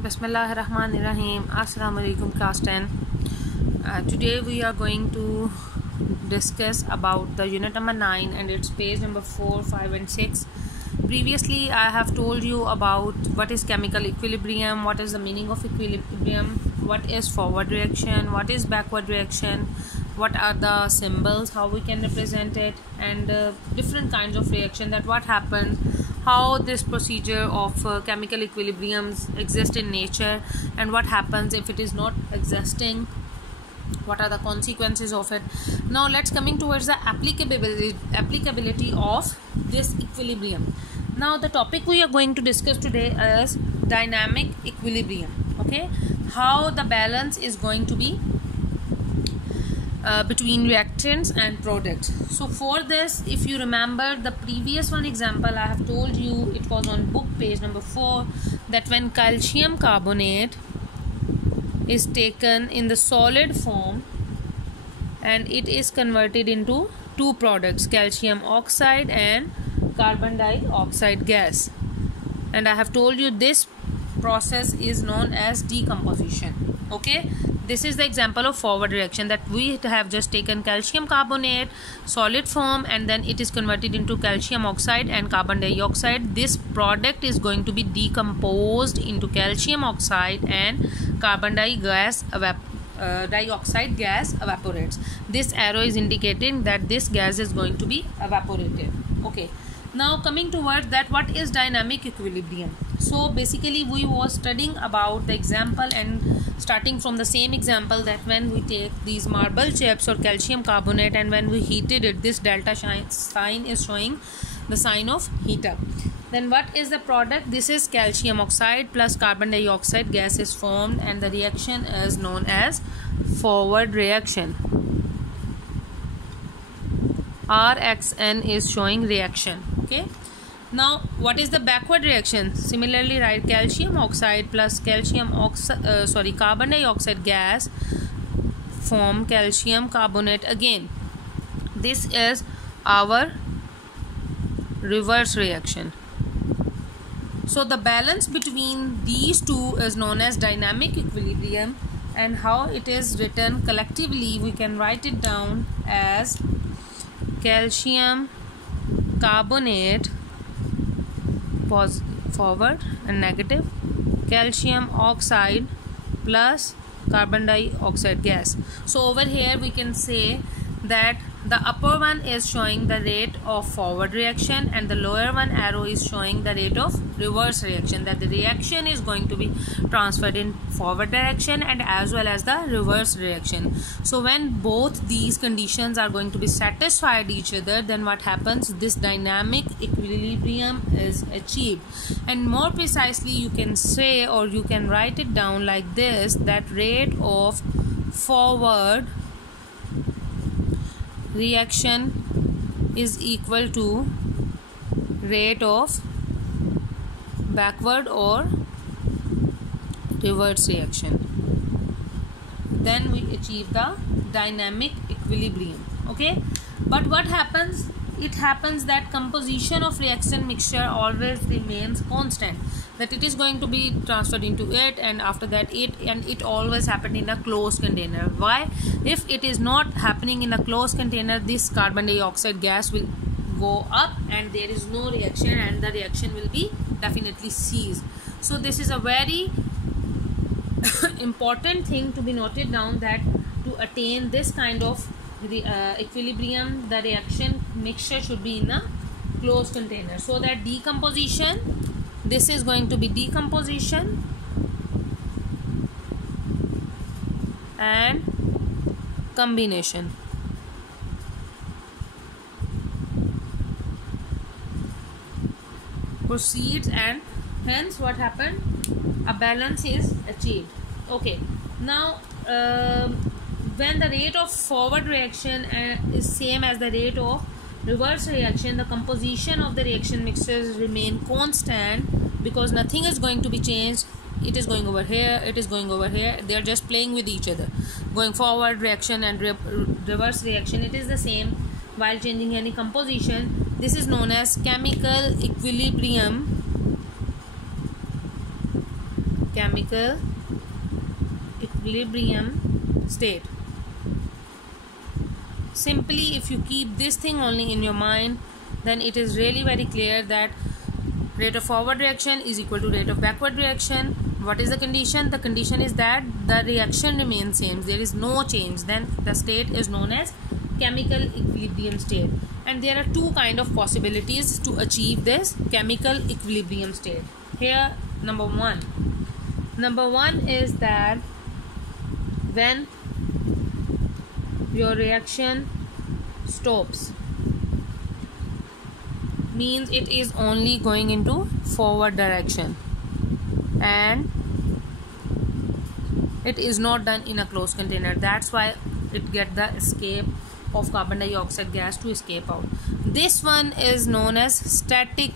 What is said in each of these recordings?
Bismillahirrahmanirrahim. Assalamu alaikum class 10. Today we are going to discuss about the unit number 9 and its page number 4, 5 and 6. Previously I have told you about what is chemical equilibrium, what is the meaning of equilibrium, what is forward reaction, what is backward reaction, what are the symbols, how we can represent it, and different kinds of reaction, that what happens, how this procedure of chemical equilibriums exist in nature, and what happens if it is not existing, what are the consequences of it. Now let's coming towards the applicability of this equilibrium. Now the topic we are going to discuss today is dynamic equilibrium. Okay, how the balance is going to be between reactants and products. So for this, if you remember the previous one example, I have told you, it was on book page number 4, that when calcium carbonate is taken in the solid form and it is converted into two products, calcium oxide and carbon dioxide gas, and I have told you this process is known as decomposition. Okay, this is the example of forward reaction, that we have just taken calcium carbonate solid form and then it is converted into calcium oxide and carbon dioxide. This product is going to be decomposed into calcium oxide and carbon dioxide gas evaporates. This arrow is indicating that this gas is going to be evaporated. Okay, now coming towards that, what is dynamic equilibrium. So basically we was studying about the example, and starting from the same example, that when we take these marble chips or calcium carbonate and when we heated it, this delta sign is showing the sign of heat up. Then what is the product? This is calcium oxide plus carbon dioxide gas is formed, and the reaction is known as forward reaction. RXN is showing reaction. Okay, now what is the backward reaction? Similarly, write calcium oxide plus carbon dioxide gas form calcium carbonate again. This is our reverse reaction. So the balance between these two is known as dynamic equilibrium, and how it is written collectively, we can write it down as calcium carbonate forward and negative, calcium oxide plus carbon dioxide gas. So over here we can say that the upper one is showing the rate of forward reaction and the lower one arrow is showing the rate of reverse reaction, that the reaction is going to be transferred in forward direction and as well as the reverse reaction. So when both these conditions are going to be satisfied each other, then what happens, this dynamic equilibrium is achieved. And more precisely you can say, or you can write it down like this, that rate of forward reaction is equal to rate of backward or reverse reaction. Then we achieve the dynamic equilibrium. Okay, but what happens? It happens that composition of reaction mixture always remains constant, that it is going to be transferred into it, and after that it always happened in a closed container. Why? If it is not happening in a closed container, this carbon dioxide gas will go up and there is no reaction, and the reaction will be definitely ceased. So this is a very important thing to be noted down, that to attain this kind of equilibrium, the reaction mixture should be in a closed container, so that decomposition, this is going to be decomposition and combination. Proceeds, and hence what happened, a balance is achieved. Okay, now when the rate of forward reaction is same as the rate of reverse reaction, the composition of the reaction mixtures remain constant, because nothing is going to be changed. It is going over here, it is going over here, they are just playing with each other. Going forward reaction and reverse reaction, it is the same. While changing any composition, this is known as chemical equilibrium. chemical equilibrium state. Simply, if you keep this thing only in your mind, then it is really very clear that rate of forward reaction is equal to rate of backward reaction. What is the condition? The condition is that the reaction remains same, there is no change. Then the state is known as chemical equilibrium state. And there are two kind of possibilities to achieve this chemical equilibrium state. Here, number one is that when your reaction stops, means it is only going into forward direction and it is not done in a closed container. That's why it get the escape of carbon dioxide gas to escape out. This one is known as static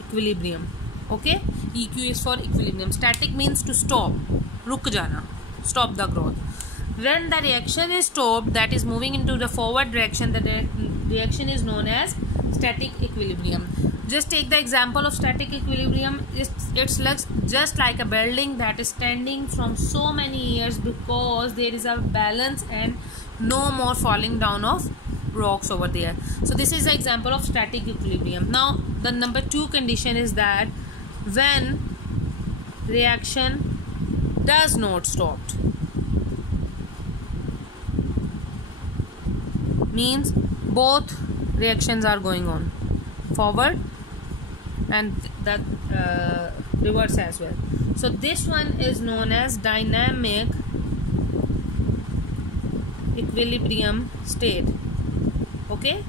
equilibrium. Okay, EQ is for equilibrium. Static means to stop, ruk jana, stop the growth. When the reaction is stopped, that is moving into the forward direction, the reaction is known as static equilibrium. Just take the example of static equilibrium. It looks just like a building that is standing from so many years because there is a balance and no more falling down of rocks over there. So this is the example of static equilibrium. Now the number two condition is that when reaction does not stop, means both reactions are going on, forward and the reverse as well. So this one is known as dynamic equilibrium state. Okay,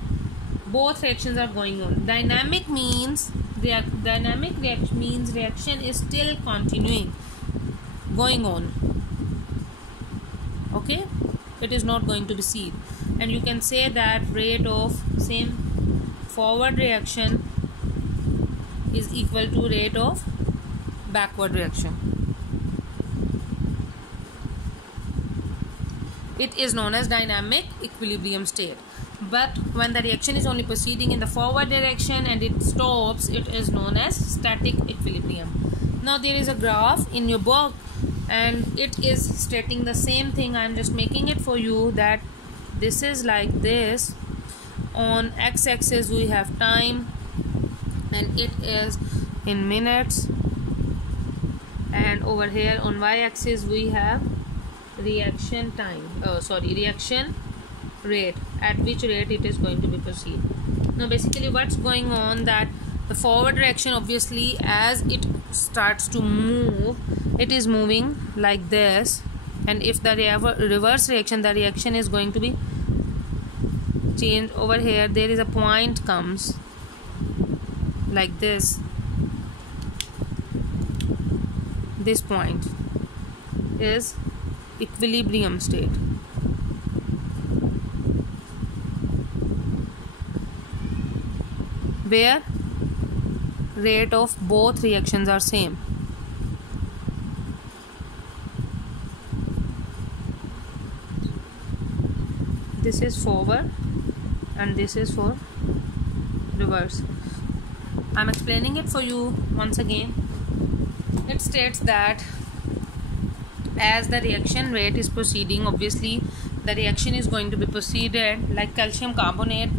both reactions are going on. Dynamic means reaction is still continuing, going on. Okay, it is not going to be ceased. And you can say that rate of same forward reaction is equal to rate of backward reaction. It is known as dynamic equilibrium state. But when the reaction is only proceeding in the forward direction and it stops, it is known as static equilibrium. Now there is a graph in your book and it is stating the same thing. I am just making it for you that this is like this. On x-axis we have time and it is in minutes, and over here on y-axis we have reaction time, reaction rate, at which rate it is going to be proceed. Now basically what's going on, that the forward reaction, obviously as it starts to move, it is moving like this, and if the reverse reaction, the reaction is going to be changed. Over here there is a point comes like this. This point is equilibrium state. Where rate of both reactions are same. This is forward and this is for reverse. I'm explaining it for you once again. It states that as the reaction rate is proceeding, obviously the reaction is going to be proceeded like calcium carbonate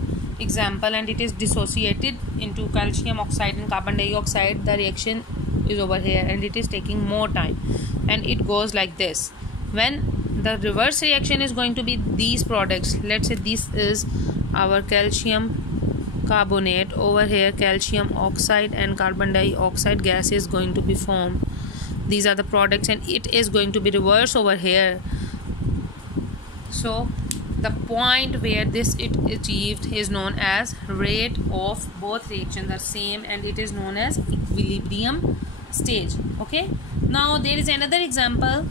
example, and it is dissociated into calcium oxide and carbon dioxide. The reaction is over here and it is taking more time, and it goes like this. When the reverse reaction is going to be these products, let's say this is our calcium carbonate, over here calcium oxide and carbon dioxide gas is going to be formed. These are the products and it is going to be reverse over here. So the point where this is achieved is known as rate of both reactions are same, and it is known as equilibrium stage. Okay, now there is another example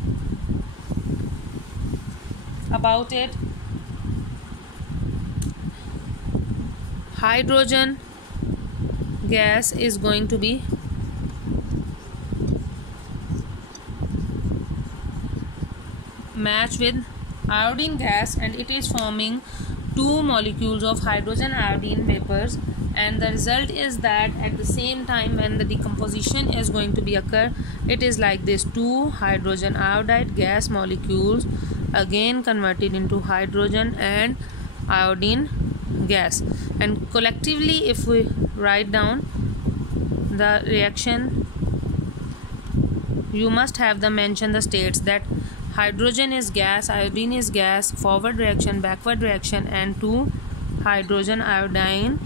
about it. Hydrogen gas is going to be matched with iodine gas, and it is forming two molecules of hydrogen iodine vapors and the result is that at the same time when the decomposition is going to be occur, it is like this: 2 hydrogen iodide gas molecules again converted into hydrogen and iodine gas, and collectively if we write down the reaction, you must have them mention the states that hydrogen is gas, iodine is gas, forward reaction, backward reaction, and 2 hydrogen iodine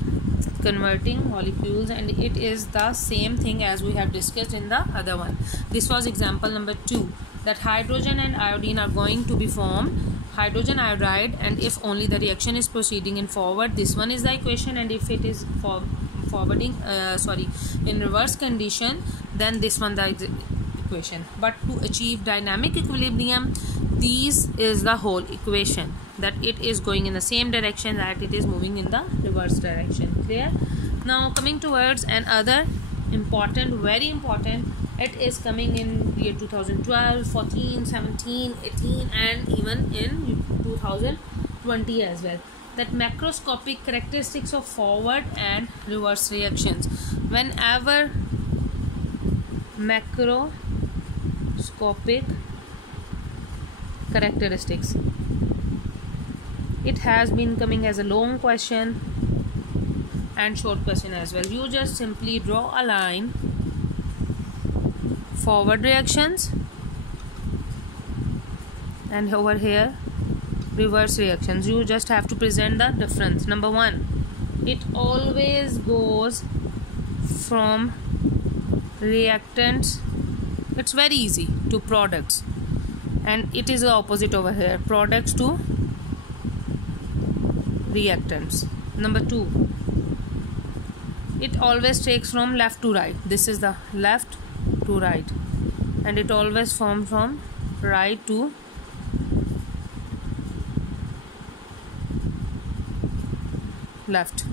converting molecules, and it is the same thing as we have discussed in the other one. This was example number 2, that hydrogen and iodine are going to be formed, hydrogen iodide, and if only the reaction is proceeding in forward, this one is the equation, and if it is in reverse condition, then this one the equation. But to achieve dynamic equilibrium, this is the whole equation, that it is going in the same direction, that it is moving in the reverse direction. Clear? Now coming towards another important, very important, it is coming in year 2012, 14, 17, 18, and even in 2020 as well, that macroscopic characteristics of forward and reverse reactions. Whenever macroscopic characteristics, it has been coming as a long question and short question as well. You just simply draw a line, forward reactions, and over here reverse reactions. You just have to present the difference. Number 1, it always goes from reactants, it's very easy, to products, and it is the opposite over here, products to reactants. Number 2, it always takes from left to right. This is the left to right, and it always forms from right to left.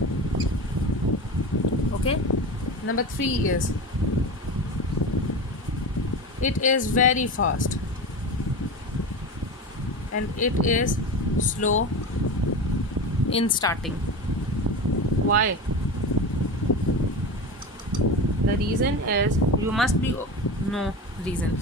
Okay. Number 3 is, it is very fast and it is slow in starting. Why? The reason is, you must be no reason,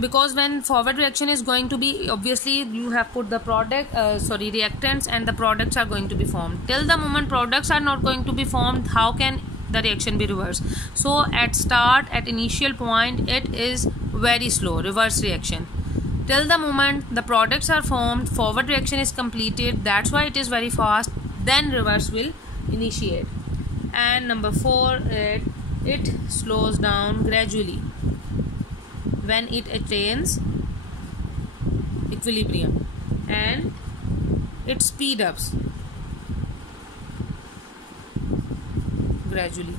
because when forward reaction is going to be, obviously you have put the reactants, and the products are going to be formed. Till the moment products are not going to be formed, how can the reaction be reversed? So at start, at initial point, it is very slow, reverse reaction. Till the moment the products are formed, forward reaction is completed, that's why it is very fast, then reverse will initiate. And number 4, it slows down gradually when it attains equilibrium, and it speed ups gradually.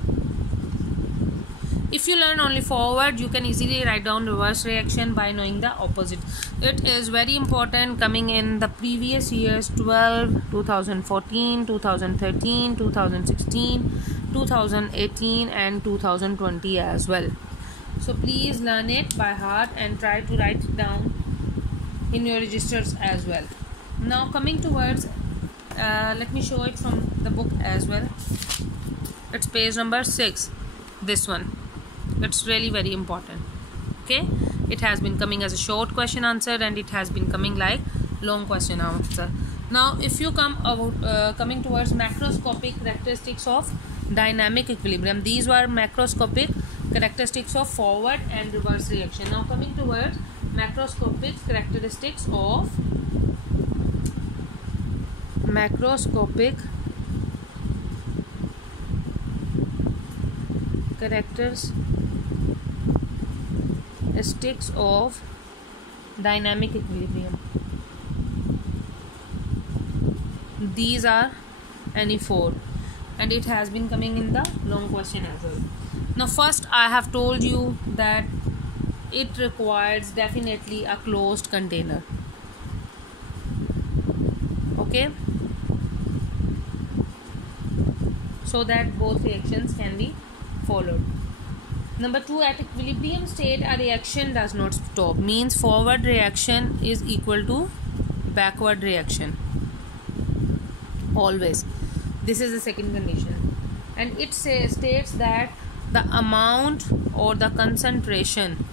If you learn only forward, you can easily write down reverse reaction by knowing the opposite. It is very important, coming in the previous years, 12, 2014, 2013, 2016, 2018 and 2020 as well. So please learn it by heart and try to write it down in your registers as well. Now coming towards, let me show it from the book as well. It's page number 6, this one. It's really very important. Okay, it has been coming as a short question answer, and it has been coming like long question answer. Now if you coming towards macroscopic characteristics of dynamic equilibrium, these were macroscopic characteristics of forward and reverse reaction. Now coming towards macroscopic characteristics of characteristics of dynamic equilibrium. These are any 4, and it has been coming in the long question as well. Now first, I have told you that it requires definitely a closed container. Okay, so that both reactions can be followed. Number 2, at equilibrium state, a reaction does not stop, means forward reaction is equal to backward reaction always. This is the second condition. and it states that the amount or the concentration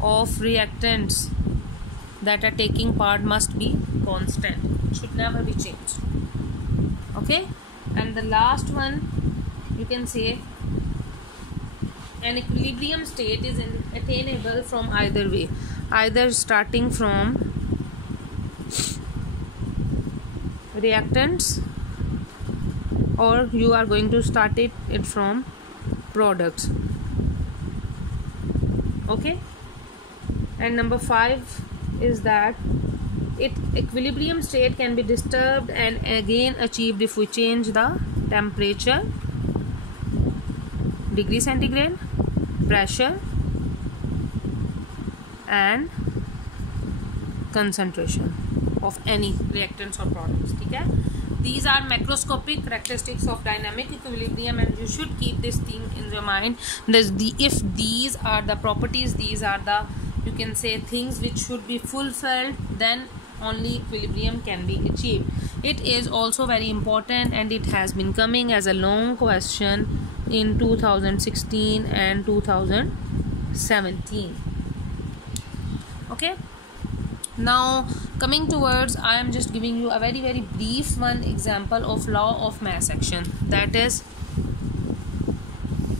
of reactants that are taking part must be constant. It should never be changed. Okay, and the last one, you can say an equilibrium state is attainable from either way, either starting from reactants or you are going to start it from products. Okay, and number 5 is that equilibrium state can be disturbed and again achieved if we change the temperature, degree centigrade, pressure and concentration of any reactants or products. Okay? These are macroscopic characteristics of dynamic equilibrium, and you should keep this thing in your mind. If these are the properties, these are the, you can say, things which should be fulfilled, then only equilibrium can be achieved. It is also very important, and it has been coming as a long question in 2016 and 2017. Okay, now coming towards, I am just giving you a very brief one example of law of mass action, that is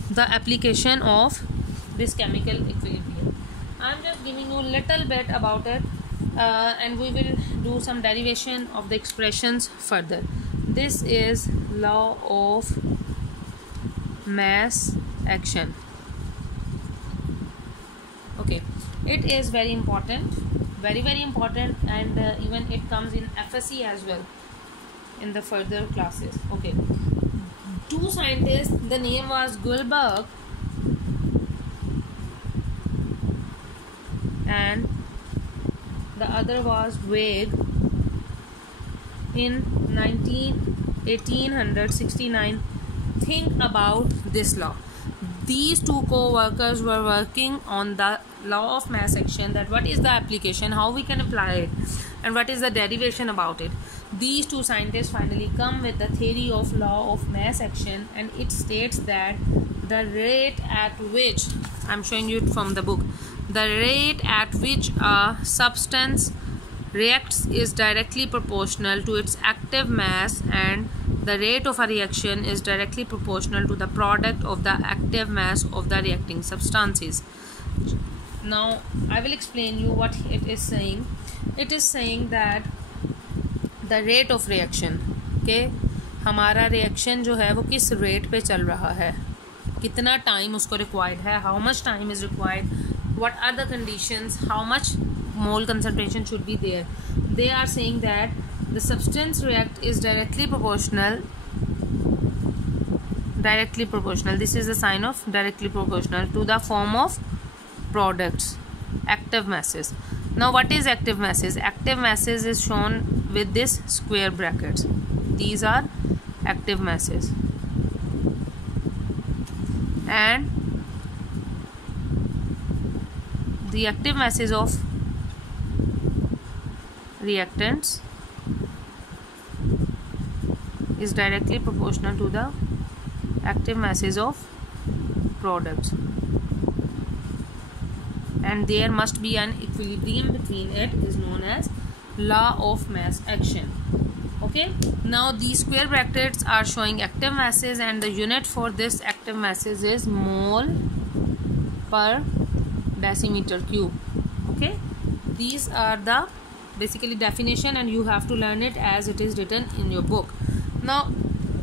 the application of this chemical equilibrium. I am just giving you a little bit about it, and we will do some derivation of the expressions further. This is law of mass action. Okay, it is very important, very important, and even it comes in FSC as well in the further classes. Okay, two scientists, the name was Goldberg and the other was Weig, in 1869. Think about this law. These two co-workers were working on the law of mass action, that what is the application, how we can apply it, and what is the derivation about it. These two scientists finally come with the theory of law of mass action, and it states that the rate at which, I'm showing you from the book, the rate at which a substance reacts is directly proportional to its active mass, and the rate of a reaction is directly proportional to the product of the active mass of the reacting substances. Now I will explain you what it is saying. It is saying that the rate of reaction, okay, हमारा reaction जो है वो किस rate पे चल रहा है, कितना time उसको required है, how much time is required, what are the conditions, how much mole concentration should be there. They are saying that the substance react is directly proportional, this is the sign of directly proportional, to the form of products, active masses. Now what is active masses? Active masses is shown with this square brackets. These are active masses, and the active masses of reactants is directly proportional to the active masses of products, and there must be an equilibrium between it, is known as law of mass action. Okay, now these square brackets are showing active masses, and the unit for this active masses is mole per decimeter cube. Okay, these are the basically definition, and you have to learn it as it is written in your book. Now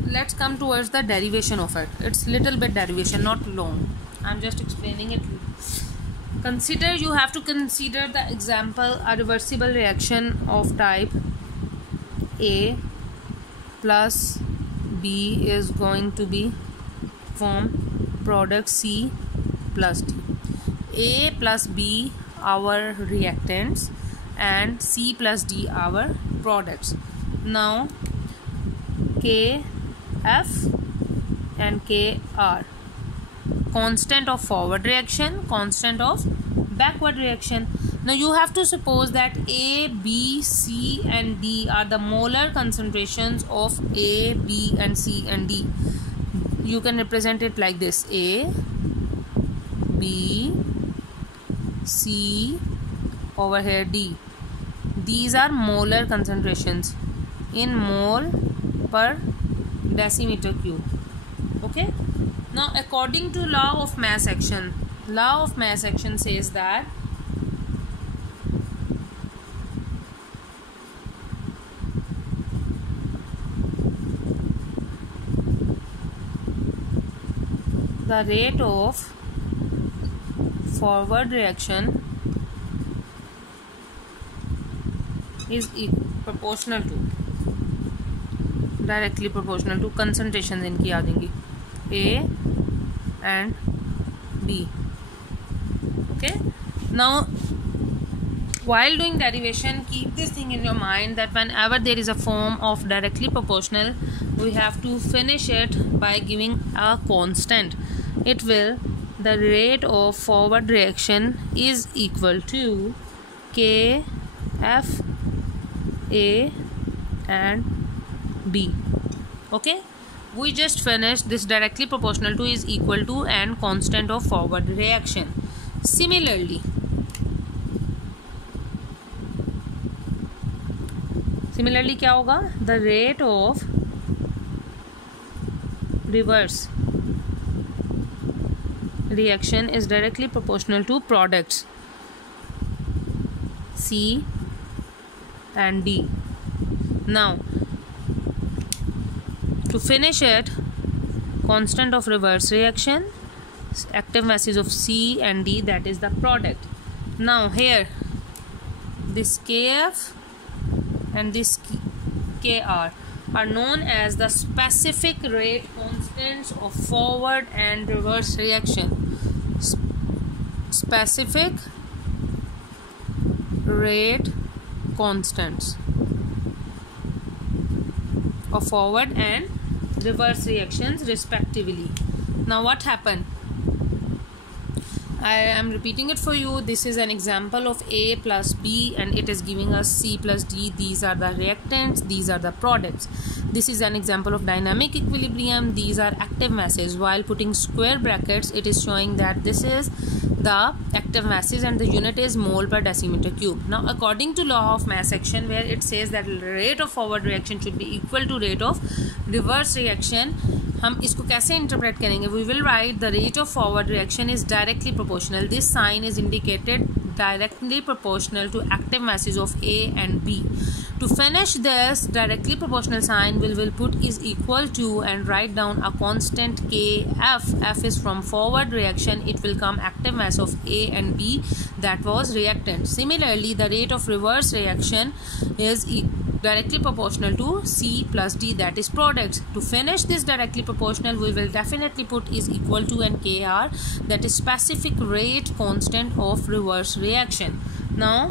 let's come towards the derivation of it. It's little bit derivation, not long. I'm just explaining it. Consider, you have to consider the example, a reversible reaction of type A plus B is going to be form product C plus D. A plus B our reactants and C plus D our products. Now KF and KR, constant of forward reaction, constant of backward reaction. Now you have to suppose that A, B, C and D are the molar concentrations of A, B and C and D. you can represent it like this: A, B, C, over here D. These are molar concentrations in mole per decimeter cube. Okay. Now according to law of mass action says that the rate of forward reaction is proportional to, directly proportional to concentrations इनकी आ जाएंगी A and B. Okay. Now while doing derivation, keep this thing in your mind that whenever there is a form of directly proportional, we have to finish it by giving a constant. It will, the rate of forward reaction is equal to K, F, A and B. Okay. We just finished this directly proportional to is equal to and constant of forward reaction. Similarly क्या होगा? The rate of reverse reaction is directly proportional to products C and D. Now to finish it, constant of reverse reaction, active masses of C and D, that is the product. Now here this Kf and this Kr are known as the specific rate constants of forward and reverse reaction. Specific rate constants of forward and reverse reactions respectively. Now what happened? I am repeating it for you. This is an example of A plus B and it is giving us C plus D. These are the reactants, these are the products. This is an example of dynamic equilibrium. These are active masses. While putting square brackets, it is showing that this is the active masses and the unit is mole per decimeter cube. Now according to law of mass action, where it says that rate of forward reaction should be equal to rate of reverse reaction, हम इसको कैसे interpret करेंगे? We will write the rate of forward reaction is directly proportional. This sign is indicated directly proportional to active masses of A and B. To finish this directly proportional sign, we will put is equal to and write down a constant Kf. F is from forward reaction. It will come active mass of A and B, that was reactant. Similarly, the rate of reverse reaction is directly proportional to C plus D, that is products. To finish this directly proportional, we will definitely put is equal to and Kr, that is specific rate constant of reverse reaction. Now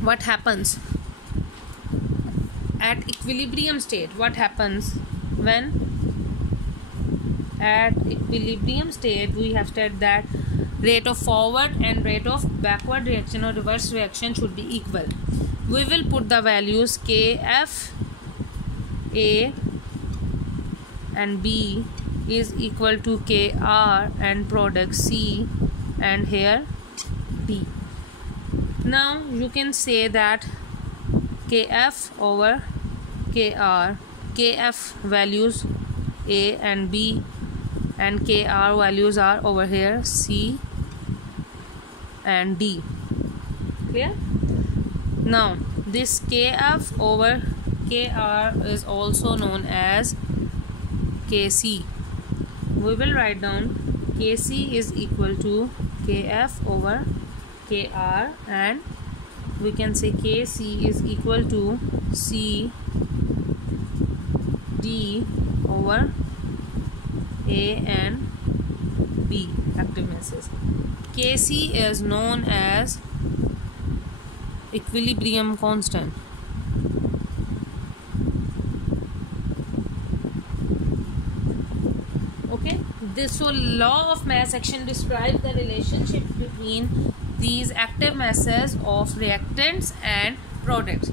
what happens at equilibrium state? What happens when at equilibrium state we have said that rate of forward and rate of backward reaction or reverse reaction should be equal. We will put the values Kf, A and B is equal to Kr and product C and here D. Now you can say that Kf over Kr, Kf values A and B and Kr values are over here C and D. Clear? Now this Kf over Kr is also known as Kc. We will write down Kc is equal to Kf over Kr and we can say Kc is equal to C D over A and B active masses. Kc is known as equilibrium constant. Okay, this so law of mass action describes the relationship between these active masses of reactants and products.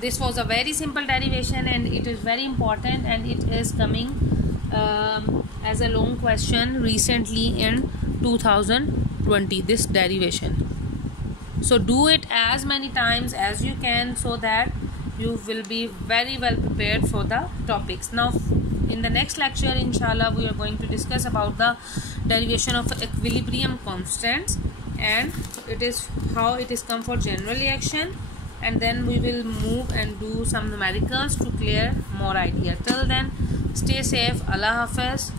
This was a very simple derivation and it is very important and it is coming as a long question recently in 2020, this derivation. So do it as many times as you can so that you will be very well prepared for the topics. Now in the next lecture, inshallah, we are going to discuss about the derivation of equilibrium constants, and it is how it is come for general reaction, and then we will move and do some numericals to clear more idea. Till then, stay safe. Allah Hafiz.